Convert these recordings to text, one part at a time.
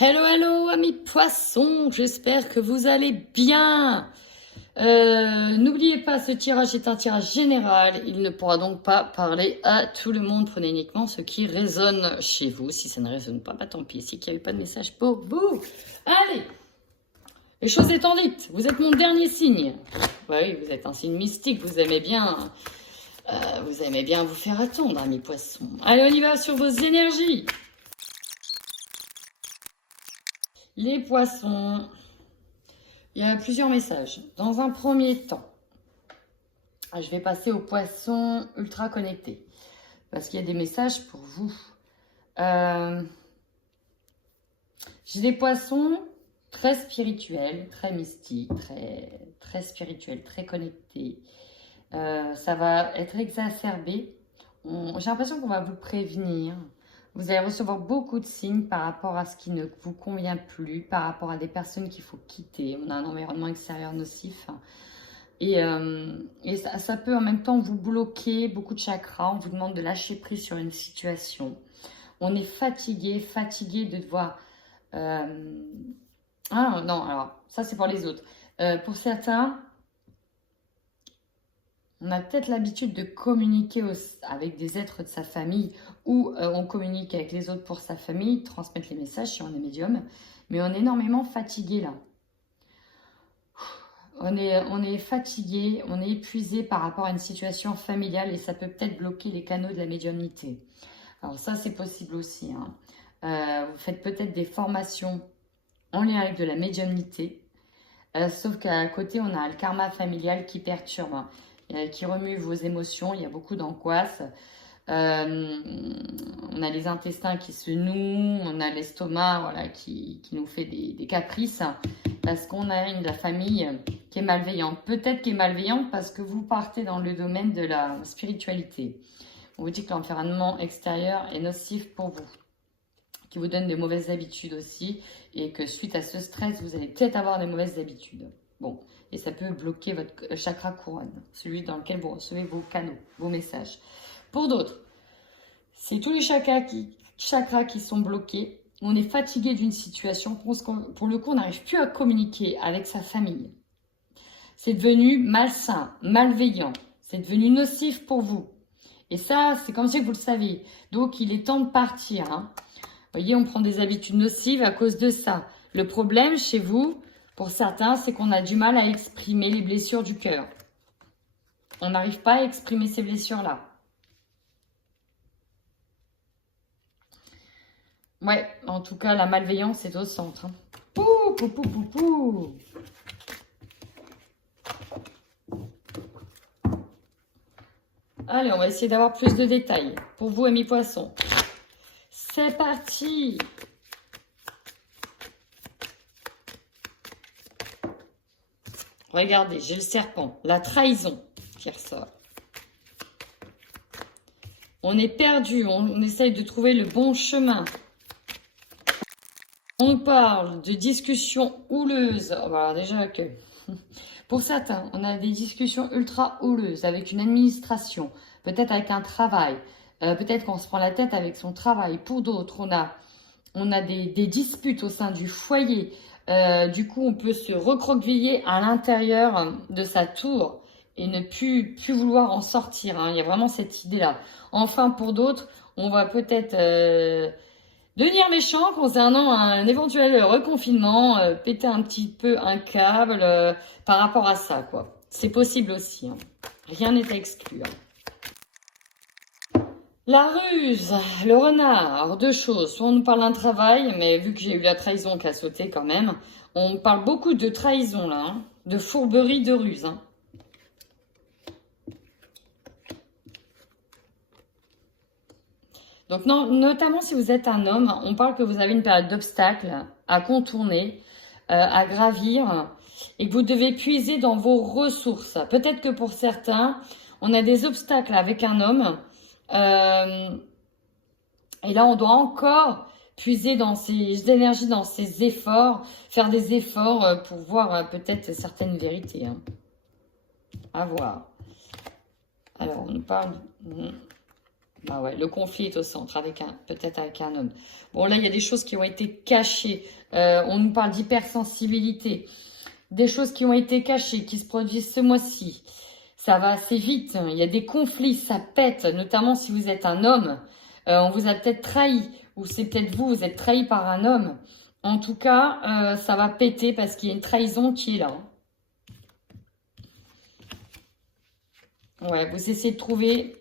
Hello, hello, amis poissons, j'espère que vous allez bien. N'oubliez pas, ce tirage est un tirage général. Il ne pourra donc pas parler à tout le monde. Prenez uniquement ce qui résonne chez vous. Si ça ne résonne pas, bah tant pis, c'est qu'il n'y a eu pas de message pour vous. Allez, les choses étant dites, vous êtes mon dernier signe. Oui, vous êtes un signe mystique, vous aimez bien vous faire attendre, amis poissons. Allez, on y va sur vos énergies. Les poissons, il y a plusieurs messages. Dans un premier temps, je vais passer aux poissons ultra connectés. Parce qu'il y a des messages pour vous. J'ai des poissons très spirituels, très mystiques, très spirituels, très connectés. Ça va être exacerbé. J'ai l'impression qu'on va vous prévenir. Vous allez recevoir beaucoup de signes par rapport à ce qui ne vous convient plus, par rapport à des personnes qu'il faut quitter. On a un environnement extérieur nocif. Et ça peut en même temps vous bloquer beaucoup de chakras. On vous demande de lâcher prise sur une situation. On est fatigué de devoir... Ah non, alors ça c'est pour les autres. Pour certains... On a peut-être l'habitude de communiquer avec des êtres de sa famille ou on communique avec les autres pour sa famille, transmettre les messages si on est médium. Mais on est énormément fatigué là. On est fatigué, on est épuisé par rapport à une situation familiale et ça peut peut-être bloquer les canaux de la médiumnité. Alors ça, c'est possible aussi. Vous faites peut-être des formations en lien avec de la médiumnité. Sauf qu'à côté, on a le karma familial qui perturbe, qui remue vos émotions. Il y a beaucoup d'angoisse. On a les intestins qui se nouent, on a l'estomac voilà, qui nous fait des caprices parce qu'on a une de la famille qui est malveillante. Peut-être qu'elle est malveillante parce que vous partez dans le domaine de la spiritualité. On vous dit que l'environnement extérieur est nocif pour vous, qui vous donne de mauvaises habitudes aussi et que suite à ce stress, vous allez peut-être avoir des mauvaises habitudes. Bon, et ça peut bloquer votre chakra couronne, celui dans lequel vous recevez vos canaux, vos messages. Pour d'autres, c'est tous les chakras qui sont bloqués. On est fatigué d'une situation. Pour le coup, on n'arrive plus à communiquer avec sa famille. C'est devenu malsain, malveillant. C'est devenu nocif pour vous. Et ça, c'est comme si vous le saviez. Donc, il est temps de partir. Vous voyez, on prend des habitudes nocives à cause de ça. Le problème chez vous, pour certains, c'est qu'on a du mal à exprimer les blessures du cœur. On n'arrive pas à exprimer ces blessures-là. Ouais, en tout cas, la malveillance est au centre. Pouh, pouh, pouh, pouh, pouh. Allez, on va essayer d'avoir plus de détails pour vous, amis poissons. C'est parti! Regardez, j'ai le serpent, la trahison qui ressort. On est perdu, on essaye de trouver le bon chemin. On nous parle de discussions houleuses. Voilà, déjà que... Pour certains, on a des discussions ultra houleuses avec une administration, peut-être avec un travail, peut-être qu'on se prend la tête avec son travail. Pour d'autres, on a des disputes au sein du foyer. Du coup, on peut se recroqueviller à l'intérieur de sa tour et ne plus vouloir en sortir. Il y a vraiment cette idée-là. Enfin, pour d'autres, on va peut-être devenir méchant concernant un éventuel reconfinement, péter un petit peu un câble par rapport à ça, quoi. C'est possible aussi. Rien n'est à exclure. La ruse, le renard, deux choses. Soit on nous parle d'un travail, mais vu que j'ai eu la trahison qui a sauté quand même, on parle beaucoup de trahison là, de fourberie, de ruse. Donc notamment si vous êtes un homme, on parle que vous avez une période d'obstacles à contourner, à gravir, et que vous devez puiser dans vos ressources. Peut-être que pour certains, on a des obstacles avec un homme, et là on doit encore puiser dans ses énergies, dans ses efforts, faire des efforts pour voir peut-être certaines vérités. À voir. Alors on nous parle... Bah ouais, le conflit est au centre, peut-être avec un homme. Bon, là, il y a des choses qui ont été cachées. On nous parle d'hypersensibilité. Des choses qui ont été cachées, qui se produisent ce mois-ci. Ça va assez vite. Il y a des conflits, ça pète, notamment si vous êtes un homme. On vous a peut-être trahi, ou c'est peut-être vous, vous êtes trahi par un homme. En tout cas, ça va péter parce qu'il y a une trahison qui est là. Ouais, vous essayez de trouver...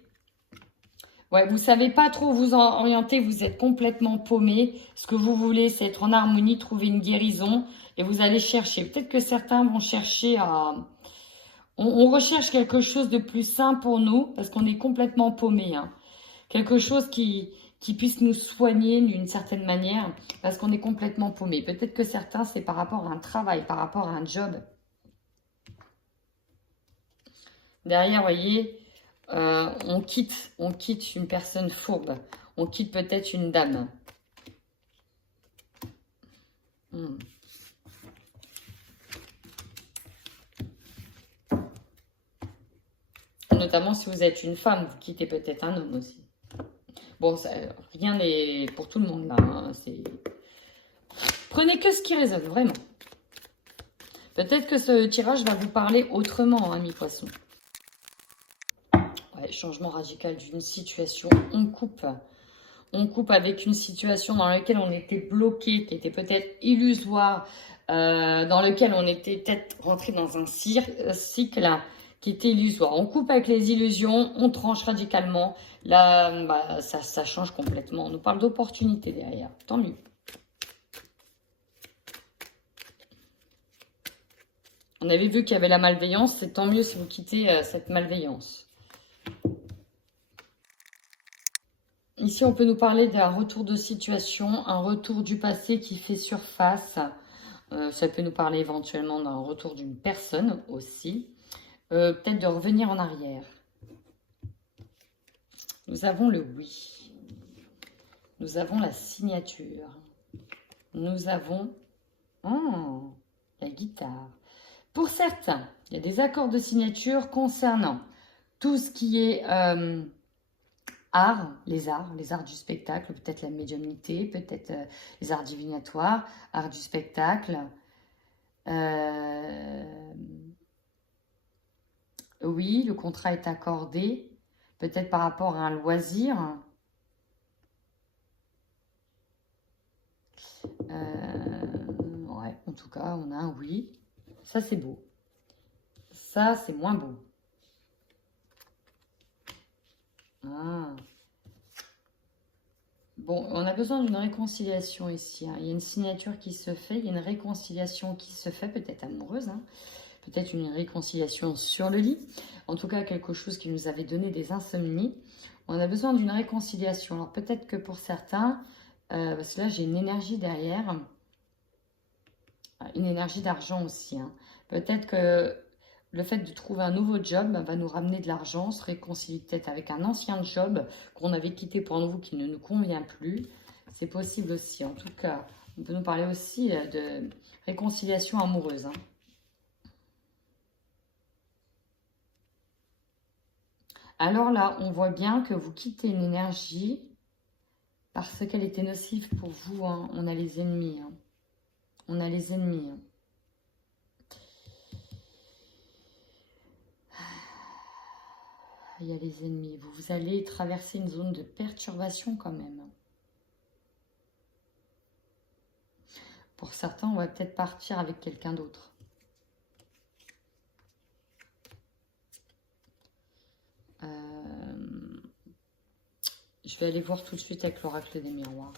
Ouais, vous savez pas trop vous orienter, vous êtes complètement paumé. Ce que vous voulez, c'est être en harmonie, trouver une guérison et vous allez chercher. Peut-être que certains vont chercher à... On recherche quelque chose de plus sain pour nous parce qu'on est complètement paumé. Hein. Quelque chose qui puisse nous soigner d'une certaine manière parce qu'on est complètement paumé. Peut-être que certains, c'est par rapport à un travail, par rapport à un job. Derrière, vous voyez... on quitte une personne fourbe. On quitte peut-être une dame. Notamment si vous êtes une femme, vous quittez peut-être un homme aussi. Bon, ça, rien n'est pour tout le monde là. Hein, prenez que ce qui résonne, vraiment. Peut-être que ce tirage va vous parler autrement, hein, mi-poisson. Ouais, changement radical d'une situation, on coupe. On coupe avec une situation dans laquelle on était bloqué, qui était peut-être illusoire, dans lequel on était peut-être rentré dans un cycle qui était illusoire. On coupe avec les illusions, on tranche radicalement. Là, bah, ça change complètement. On nous parle d'opportunité derrière. Tant mieux. On avait vu qu'il y avait la malveillance. C'est tant mieux si vous quittez cette malveillance. Ici, on peut nous parler d'un retour de situation, un retour du passé qui fait surface. Ça peut nous parler éventuellement d'un retour d'une personne aussi. Peut-être de revenir en arrière. Nous avons le oui. Nous avons la signature. Nous avons la guitare. Pour certains, il y a des accords de signature concernant tout ce qui est les arts du spectacle, peut-être la médiumnité, peut-être les arts divinatoires, arts du spectacle. Oui, le contrat est accordé, peut-être par rapport à un loisir. Ouais, en tout cas, on a un oui. Ça, c'est beau. Ça, c'est moins beau. Bon, on a besoin d'une réconciliation ici. Hein. Il y a une signature qui se fait, il y a une réconciliation qui se fait, peut-être amoureuse, hein. Peut-être une réconciliation sur le lit. En tout cas, quelque chose qui nous avait donné des insomnies. On a besoin d'une réconciliation. Alors peut-être que pour certains, parce que là j'ai une énergie derrière, une énergie d'argent aussi. Hein. Peut-être que le fait de trouver un nouveau job va nous ramener de l'argent, se réconcilier peut-être avec un ancien job qu'on avait quitté pour nous, qui ne nous convient plus. C'est possible aussi. En tout cas, on peut nous parler aussi de réconciliation amoureuse. Hein. Alors là, on voit bien que vous quittez une énergie parce qu'elle était nocive pour vous. Hein. On a les ennemis. Hein. On a les ennemis. Hein. Il y a les ennemis. Vous allez traverser une zone de perturbation quand même. Pour certains, on va peut-être partir avec quelqu'un d'autre. Je vais aller voir tout de suite avec l'oracle des miroirs.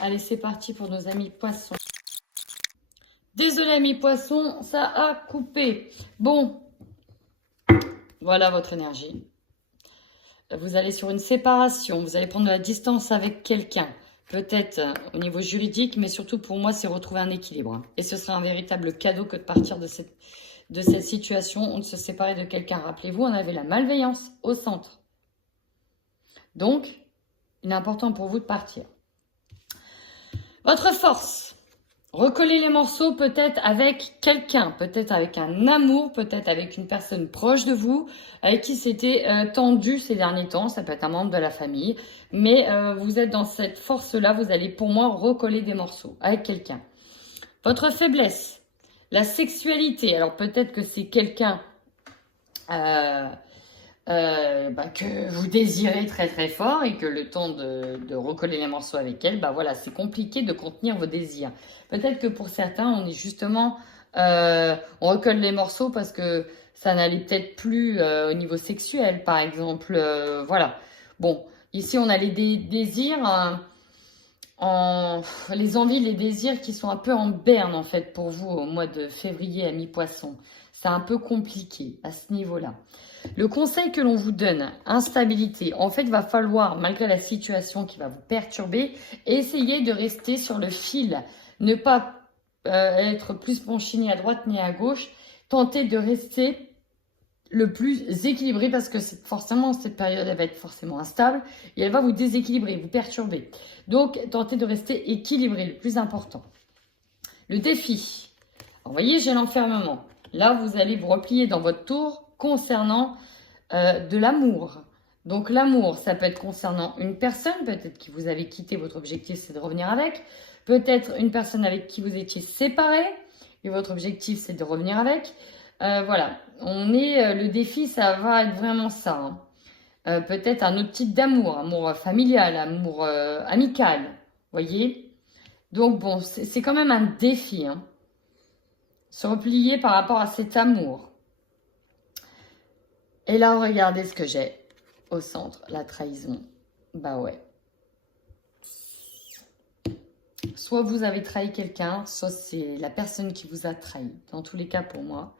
Allez, c'est parti pour nos amis poissons. Désolé, amis poissons, ça a coupé. Bon, voilà votre énergie. Vous allez sur une séparation, vous allez prendre de la distance avec quelqu'un. Peut-être au niveau juridique, mais surtout pour moi, c'est retrouver un équilibre. Et ce serait un véritable cadeau que de partir de cette situation, ou de se séparer de quelqu'un. Rappelez-vous, on avait la malveillance au centre. Donc, il est important pour vous de partir. Votre force. recoller les morceaux peut-être avec quelqu'un, peut-être avec un amour, peut-être avec une personne proche de vous, avec qui c'était tendu ces derniers temps, ça peut être un membre de la famille, mais vous êtes dans cette force-là, vous allez pour moi recoller des morceaux avec quelqu'un. Votre faiblesse, la sexualité, alors peut-être que c'est quelqu'un que vous désirez très très fort et que le temps de recoller les morceaux avec elle, voilà, c'est compliqué de contenir vos désirs. Peut-être que pour certains, on est justement, on recolle les morceaux parce que ça n'allait peut-être plus au niveau sexuel, par exemple. Voilà. Bon, ici on a les désirs, les envies, les désirs qui sont un peu en berne en fait pour vous au mois de février à mi-poisson. C'est un peu compliqué à ce niveau-là. Le conseil que l'on vous donne, instabilité, en fait, il va falloir, malgré la situation qui va vous perturber, essayer de rester sur le fil. Ne pas être plus penché ni à droite ni à gauche. Tenter de rester le plus équilibré parce que forcément, cette période, elle va être forcément instable et elle va vous déséquilibrer, vous perturber. Donc, tentez de rester équilibré, le plus important. Le défi. Alors, vous voyez, j'ai l'enfermement. Là, vous allez vous replier dans votre tour concernant de l'amour. Donc l'amour, ça peut être concernant une personne, peut-être que vous avez quitté, votre objectif c'est de revenir avec, peut-être une personne avec qui vous étiez séparé, et votre objectif c'est de revenir avec. Voilà, le défi, ça va être vraiment ça. Hein. Peut-être un autre type d'amour, amour familial, amour amical, voyez. Donc bon, c'est quand même un défi. Hein. Se replier par rapport à cet amour. Et là, regardez ce que j'ai au centre, la trahison. Bah ouais. Soit vous avez trahi quelqu'un, soit c'est la personne qui vous a trahi. Dans tous les cas, pour moi,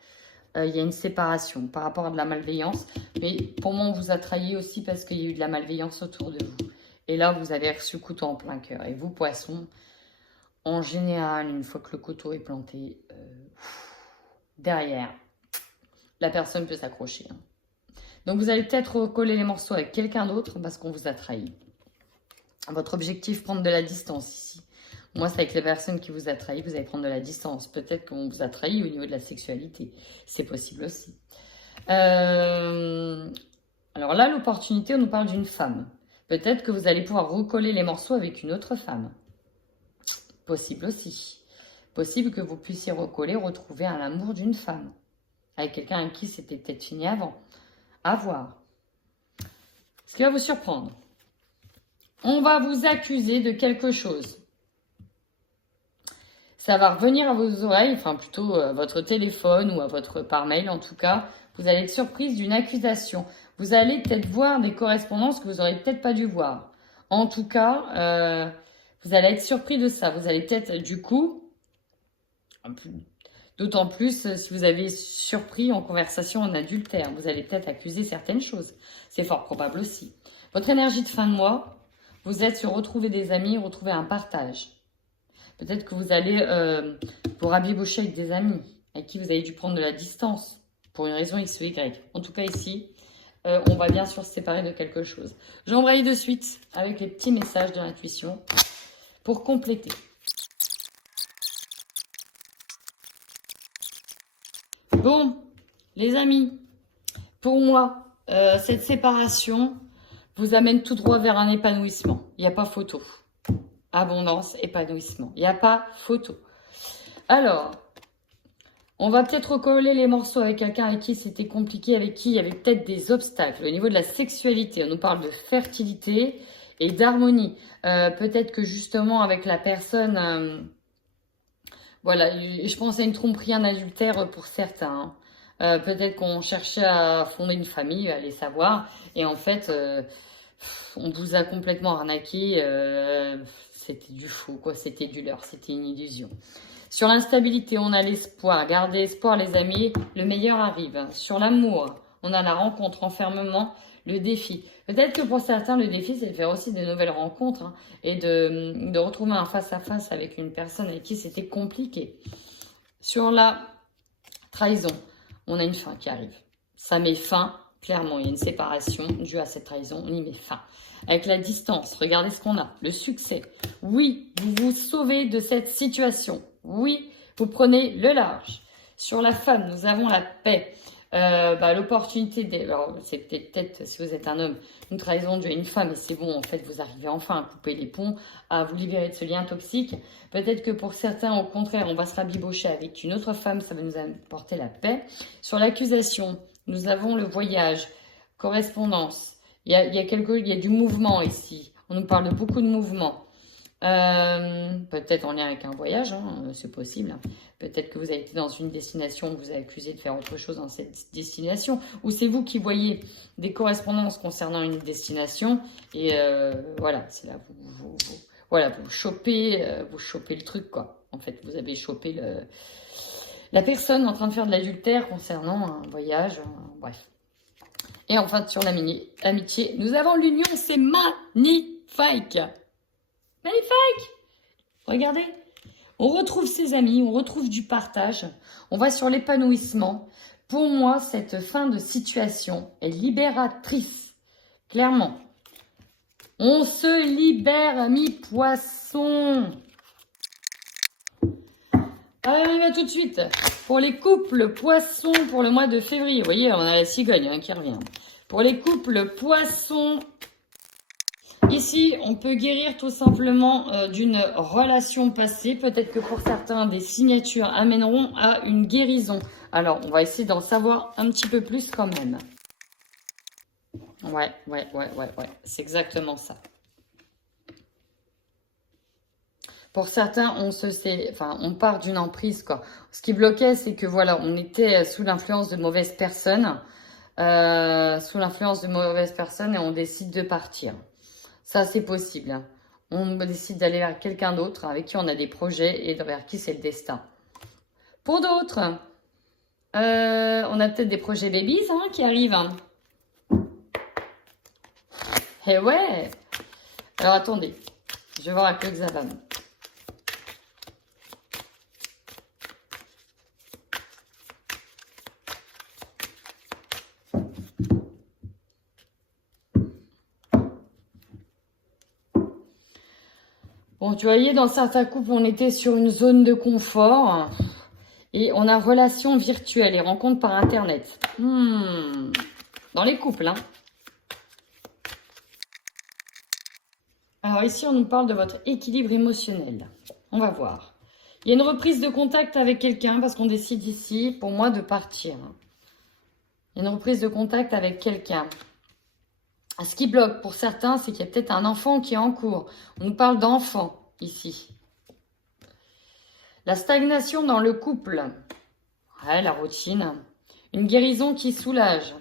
il y a une séparation par rapport à de la malveillance. Mais pour moi, on vous a trahi aussi parce qu'il y a eu de la malveillance autour de vous. Et là, vous avez reçu le couteau en plein cœur. Et vous, poissons, en général, une fois que le couteau est planté, derrière, la personne peut s'accrocher. Hein. Donc, vous allez peut-être recoller les morceaux avec quelqu'un d'autre parce qu'on vous a trahi. Votre objectif, prendre de la distance ici. Moi, c'est avec les personnes qui vous a trahi, vous allez prendre de la distance. Peut-être qu'on vous a trahi au niveau de la sexualité. C'est possible aussi. Alors là, l'opportunité, on nous parle d'une femme. Peut-être que vous allez pouvoir recoller les morceaux avec une autre femme. Possible aussi. Possible que vous puissiez recoller, retrouver un amour d'une femme. Avec quelqu'un avec qui c'était peut-être fini avant. À voir. Ce qui va vous surprendre. On va vous accuser de quelque chose. Ça va revenir à vos oreilles, enfin plutôt à votre téléphone ou à votre par mail en tout cas. Vous allez être surprise d'une accusation. Vous allez peut-être voir des correspondances que vous n'aurez peut-être pas dû voir. En tout cas, vous allez être surpris de ça. Vous allez peut-être du coup, d'autant plus si vous avez surpris en conversation en adultère, vous allez peut-être accuser certaines choses. C'est fort probable aussi. Votre énergie de fin de mois, vous êtes sur retrouver des amis, retrouver un partage. Peut-être que vous allez vous rabibocher avec des amis avec qui vous avez dû prendre de la distance pour une raison X ou Y. En tout cas ici, on va bien sûr se séparer de quelque chose. J'embraye de suite avec les petits messages de l'intuition pour compléter. Bon, les amis, pour moi, cette séparation vous amène tout droit vers un épanouissement. Il n'y a pas photo. Abondance, épanouissement. Il n'y a pas photo. Alors, on va peut-être recoller les morceaux avec quelqu'un avec qui c'était compliqué, avec qui il y avait peut-être des obstacles. Au niveau de la sexualité, on nous parle de fertilité et d'harmonie. Peut-être que justement avec la personne... voilà, je pense à une tromperie, un adultère pour certains. Hein. Peut-être qu'on cherchait à fonder une famille, allez savoir. Et en fait, on vous a complètement arnaqué. C'était du faux, quoi. C'était du leurre, c'était une illusion. Sur l'instabilité, on a l'espoir. Gardez espoir, les amis. Le meilleur arrive. Sur l'amour, on a la rencontre, enfermement, le défi. Peut-être que pour certains, le défi, c'est de faire aussi de nouvelles rencontres hein, et de retrouver un face-à-face avec une personne avec qui c'était compliqué. Sur la trahison, on a une fin qui arrive. Ça met fin, clairement. Il y a une séparation due à cette trahison. On y met fin. Avec la distance, regardez ce qu'on a. Le succès. Oui, vous vous sauvez de cette situation. Oui, vous prenez le large. Sur la femme, nous avons la paix. L'opportunité, alors c'est peut-être, si vous êtes un homme, une trahison due à une femme, et c'est bon, en fait, vous arrivez enfin à couper les ponts, à vous libérer de ce lien toxique. Peut-être que pour certains, au contraire, on va se rabibocher avec une autre femme, ça va nous apporter la paix. Sur l'accusation, nous avons le voyage, correspondance. Il y a du mouvement ici. On nous parle de beaucoup de mouvement. Peut-être en lien avec un voyage, hein, c'est possible. Peut-être que vous avez été dans une destination, vous avez accusé de faire autre chose dans cette destination, ou c'est vous qui voyez des correspondances concernant une destination, et voilà, c'est là vous chopez le truc, quoi. En fait, vous avez chopé la personne en train de faire de l'adultère concernant un voyage, bref. Et enfin, sur l'amitié, nous avons l'union, c'est magnifique. Magnifique! Regardez, on retrouve ses amis, on retrouve du partage, on va sur l'épanouissement. Pour moi, cette fin de situation est libératrice, clairement. On se libère, amis poissons. Allez, on y va tout de suite. Pour les couples poissons pour le mois de février, vous voyez, on a la cigogne qui revient. Pour les couples poissons, ici, on peut guérir tout simplement d'une relation passée. Peut-être que pour certains, des signatures amèneront à une guérison. Alors, on va essayer d'en savoir un petit peu plus quand même. Ouais. C'est exactement ça. Pour certains, on part d'une emprise, quoi. Ce qui bloquait, c'est que voilà, on était sous l'influence de mauvaises personnes. Et on décide de partir. Ça, c'est possible. On décide d'aller vers quelqu'un d'autre avec qui on a des projets et vers qui c'est le destin. Pour d'autres, on a peut-être des projets babies qui arrivent. Eh ouais! Alors, attendez. Je vais voir à quoi ça va. Bon, tu voyais, dans certains couples, on était sur une zone de confort et on a relation virtuelle et rencontres par Internet. Dans les couples, hein. Alors ici, on nous parle de votre équilibre émotionnel. On va voir. Il y a une reprise de contact avec quelqu'un parce qu'on décide ici, pour moi, de partir. Il y a une reprise de contact avec quelqu'un. Ce qui bloque pour certains, c'est qu'il y a peut-être un enfant qui est en cours. On nous parle d'enfant ici. La stagnation dans le couple. Ouais, la routine. Une guérison qui soulage.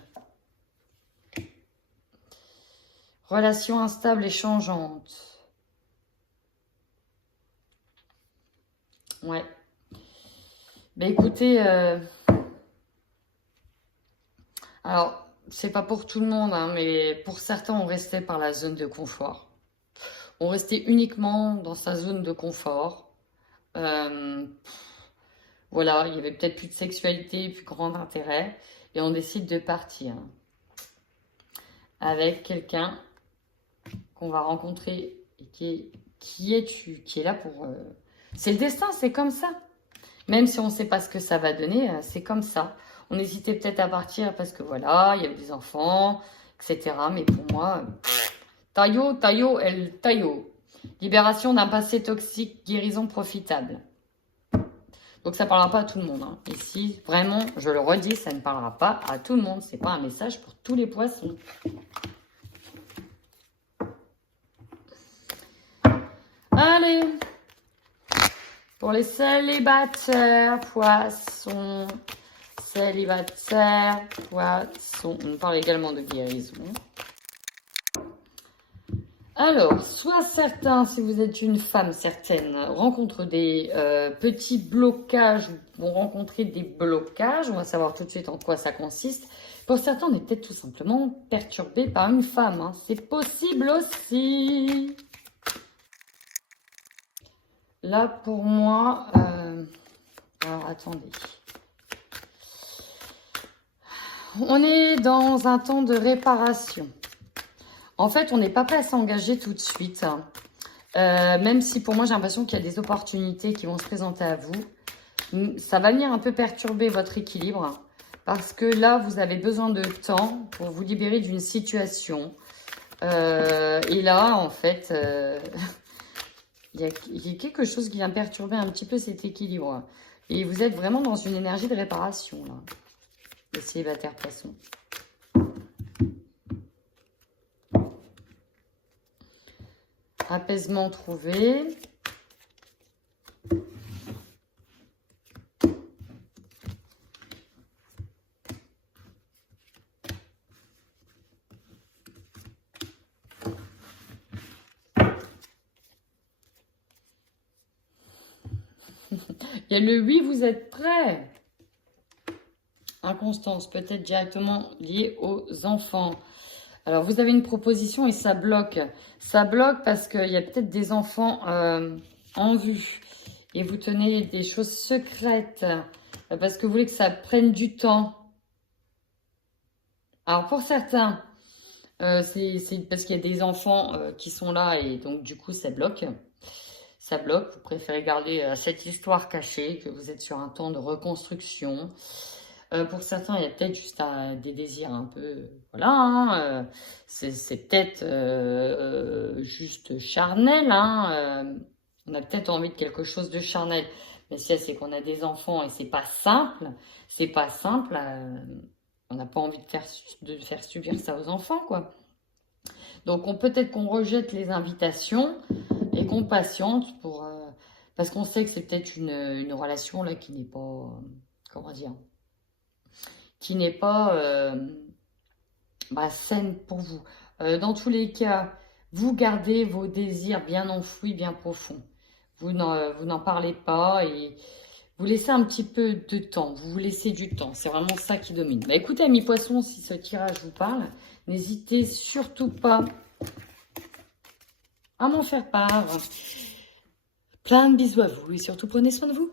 Relation instable et changeante. Ouais. Ben écoutez, alors, c'est pas pour tout le monde, mais pour certains, on restait par la zone de confort. On restait uniquement dans sa zone de confort. Voilà, il y avait peut-être plus de sexualité, plus grand intérêt. Et on décide de partir avec quelqu'un qu'on va rencontrer et qui est là pour... C'est le destin, c'est comme ça. Même si on ne sait pas ce que ça va donner, c'est comme ça. On hésitait peut-être à partir parce que voilà, il y avait des enfants, etc. Mais pour moi, taillot, el taillot. Libération d'un passé toxique, guérison profitable. Donc ça ne parlera pas à tout le monde. Ici, vraiment, je le redis, ça ne parlera pas à tout le monde. Ce n'est pas un message pour tous les poissons. Allez, pour les célibataires, poissons, célibataires, poissons. On parle également de guérison. Alors, soit certains, si vous êtes une femme certaine, rencontrent des petits blocages, vont rencontrer des blocages. On va savoir tout de suite en quoi ça consiste. Pour certains, on est peut-être tout simplement perturbé par une femme. C'est possible aussi. Là, pour moi... alors, attendez. On est dans un temps de réparation. En fait, on n'est pas prêt à s'engager tout de suite. Même si pour moi, j'ai l'impression qu'il y a des opportunités qui vont se présenter à vous. Ça va venir un peu perturber votre équilibre. Parce que là, vous avez besoin de temps pour vous libérer d'une situation. Et là, en fait, il y a quelque chose qui vient perturber un petit peu cet équilibre. Et vous êtes vraiment dans une énergie de réparation, là. Les célibataires poissons. Apaisement trouvé. Il y a le oui, vous êtes prêts. Inconstance, peut-être directement liée aux enfants. Alors, vous avez une proposition et ça bloque. Ça bloque parce qu'il y a peut-être des enfants en vue. Et vous tenez des choses secrètes. Parce que vous voulez que ça prenne du temps. Alors, pour certains, c'est parce qu'il y a des enfants qui sont là et donc, du coup, ça bloque. Ça bloque. Vous préférez garder cette histoire cachée, que vous êtes sur un temps de reconstruction. Pour certains, il y a peut-être juste des désirs un peu... Voilà, hein, c'est peut-être juste charnel. Hein, on a peut-être envie de quelque chose de charnel. Mais si c'est qu'on a des enfants et c'est pas simple. C'est pas simple. On n'a pas envie de faire subir ça aux enfants, quoi. Donc, peut-être qu'on rejette les invitations et qu'on patiente pour... parce qu'on sait que c'est peut-être une relation là qui n'est pas... comment dire, qui n'est pas saine pour vous. Dans tous les cas, vous gardez vos désirs bien enfouis, bien profonds. Vous n'en parlez pas et vous laissez un petit peu de temps. Vous vous laissez du temps. C'est vraiment ça qui domine. Bah, écoutez, amis poissons, si ce tirage vous parle, n'hésitez surtout pas à m'en faire part. Plein de bisous à vous et surtout prenez soin de vous.